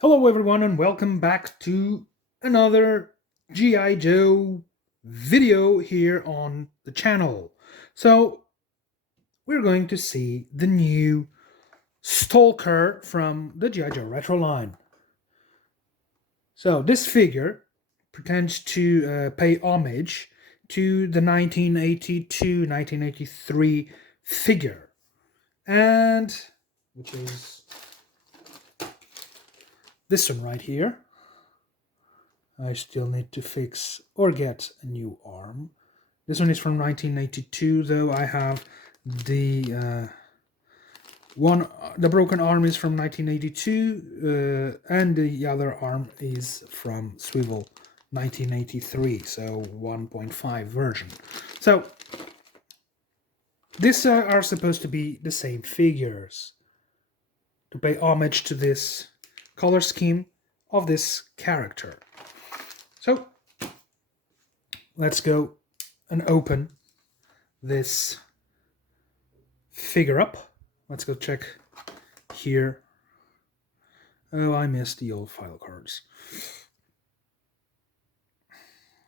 Hello, everyone, and welcome back to another G.I. Joe video here on the channel. So, we're going to see the new Stalker from the G.I. Joe Retro Line. So, this figure pretends to pay homage to the 1982-1983 figure, and which is this one right here. I still need to fix or get a new arm. This one is from 1982, though I have the the broken arm is from 1982, and the other arm is from Swivel 1983, so 1.5 version. So these are supposed to be the same figures to pay homage to this color scheme of this character. So let's go and open this figure up. Let's go check here. Oh, I missed the old file cards.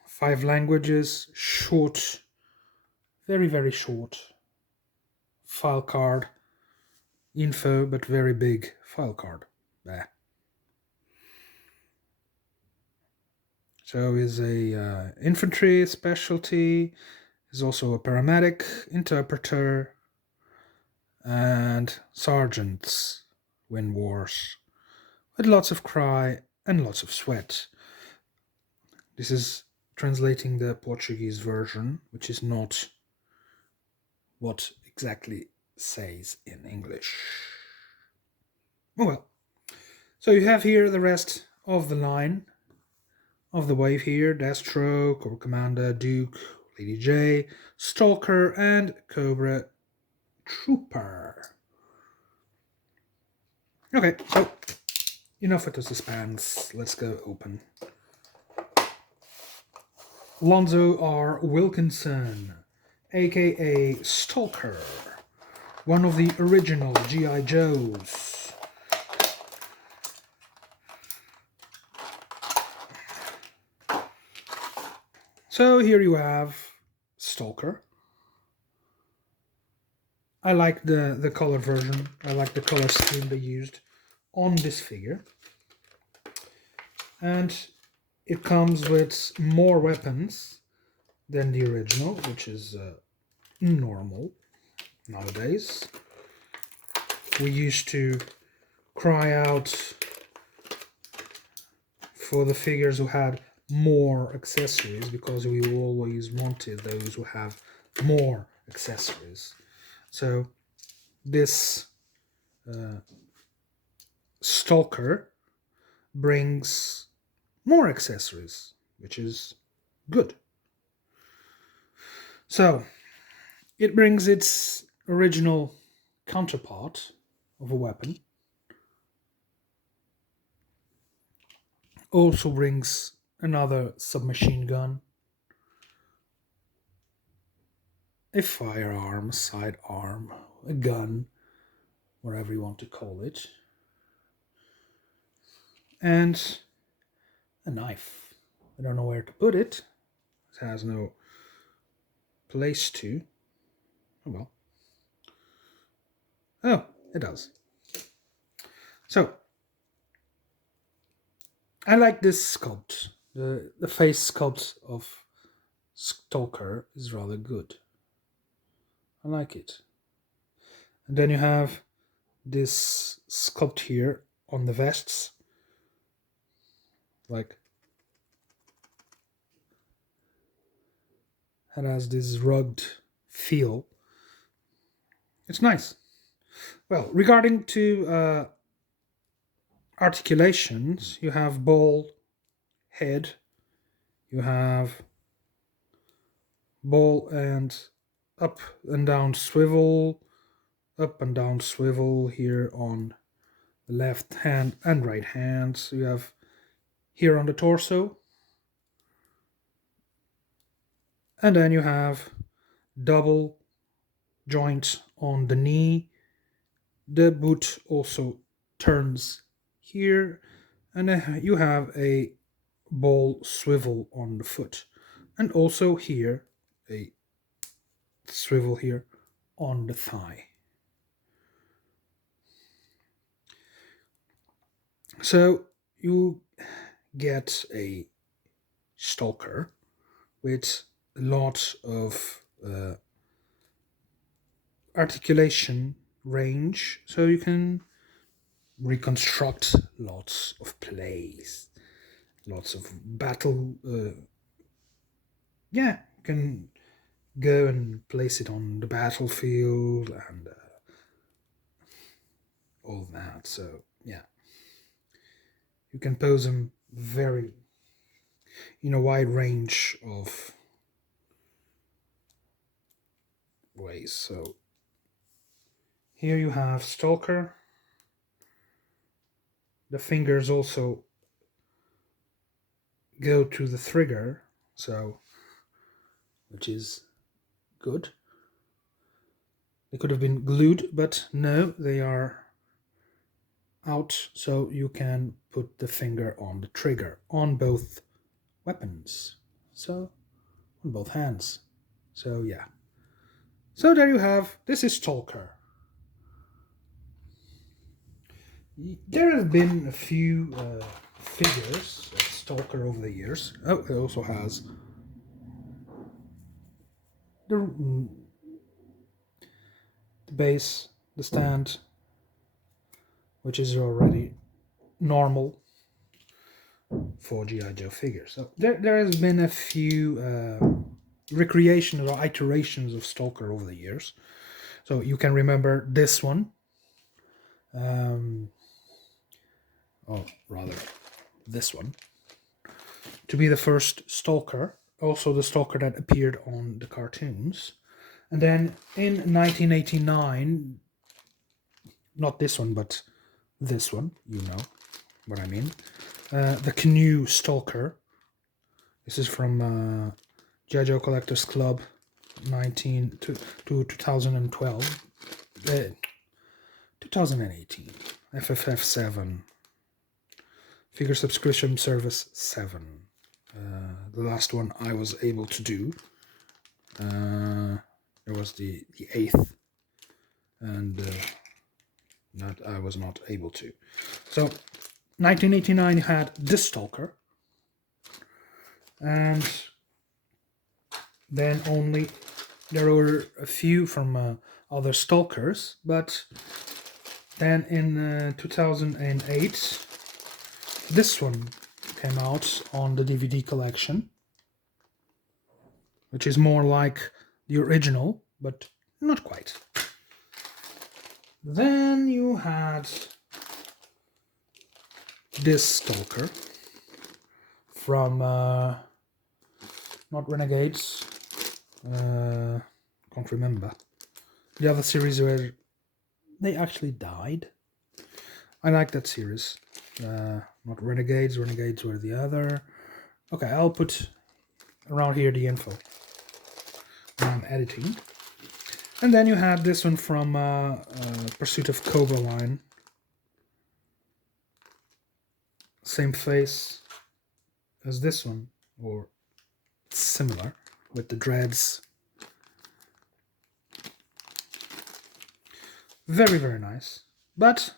5 languages, short, very, very short file card. Info, but very big file card. Bah. So is a infantry specialty, is also a paramedic, interpreter, and sergeants win wars with lots of cry and lots of sweat. This is translating the Portuguese version, which is not what exactly says in English. Oh well. So you have here the rest of the line of the wave here: Destro, Corps Commander, Duke, Lady J, Stalker, and Cobra Trooper. Okay, so enough with the suspense. Let's go open. Lonzo R. Wilkinson, aka Stalker, one of the original G.I. Joes. So here you have Stalker. I like the color version. I like the color scheme they used on this figure. And it comes with more weapons than the original, which is normal nowadays. We used to cry out for the figures who had more accessories because we always wanted those who have more accessories. So this Stalker brings more accessories, which is good. So it brings its original counterpart of a weapon. Also brings another submachine gun, a firearm, a sidearm, a gun, whatever you want to call it, and a knife. I don't know where to put it. It has no place to. Oh well. Oh, it does. So, I like this sculpt. The face sculpt of Stalker is rather good. I like it. And then you have this sculpt here on the vests. Like, it has this rugged feel. It's nice. Well, regarding to articulations, you have ball, head, you have ball and up and down swivel, up and down swivel here on the left hand and right hand. So you have here on the torso, and then you have double joint on the knee. The boot also turns here, And you have a ball swivel on the foot, and also here a swivel here on the thigh. So you get a Stalker with a lot of articulation range, so you can reconstruct lots of plays, lots of battle. Yeah, you can go and place it on the battlefield and all that. So yeah, you can pose them very in a wide range of ways. So here you have Stalker. The fingers also go to the trigger, so which is good. They could have been glued, but no, they are out, so you can put the finger on the trigger on both weapons. So on both hands. So yeah. So there you have. This is Stalker. There have been a few figures of Stalker over the years. Oh, it also has the base, the stand, which is already normal for G.I. Joe figures. So there has been a few recreations or iterations of Stalker over the years. So you can remember this one, or rather this one, to be the first Stalker, also the Stalker that appeared on the cartoons. And then in 1989, not this one, but this one, you know what I mean, the Canoe Stalker. This is from G.I. Joe Collectors Club 19 to 2012, 2018, FFF 7, Figure Subscription Service 7. The last one I was able to do. It was the 8th, and that I was not able to. So 1989 had this Stalker, and then only there were a few from other Stalkers, but then in 2008 this one came out on the DVD collection, which is more like the original, but not quite. Then you had this Stalker from not Renegades, can't remember, the other series where they actually died. I like that series. Not Renegades, Renegades were the other. Okay, I'll put around here the info when I'm editing. And then you had this one from Pursuit of Cobra line. Same face as this one, or similar, with the dreads. Very, very nice. But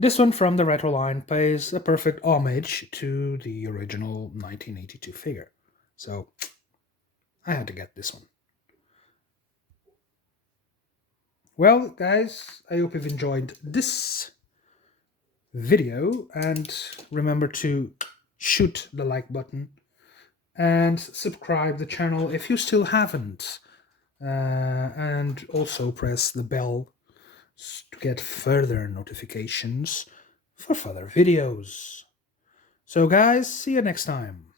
this one from the Retro Line pays a perfect homage to the original 1982 figure. So I had to get this one. Well, guys, I hope you've enjoyed this video, and remember to shoot the like button and subscribe the channel if you still haven't, and also press the bell to get further notifications for further videos. So guys, see you next time.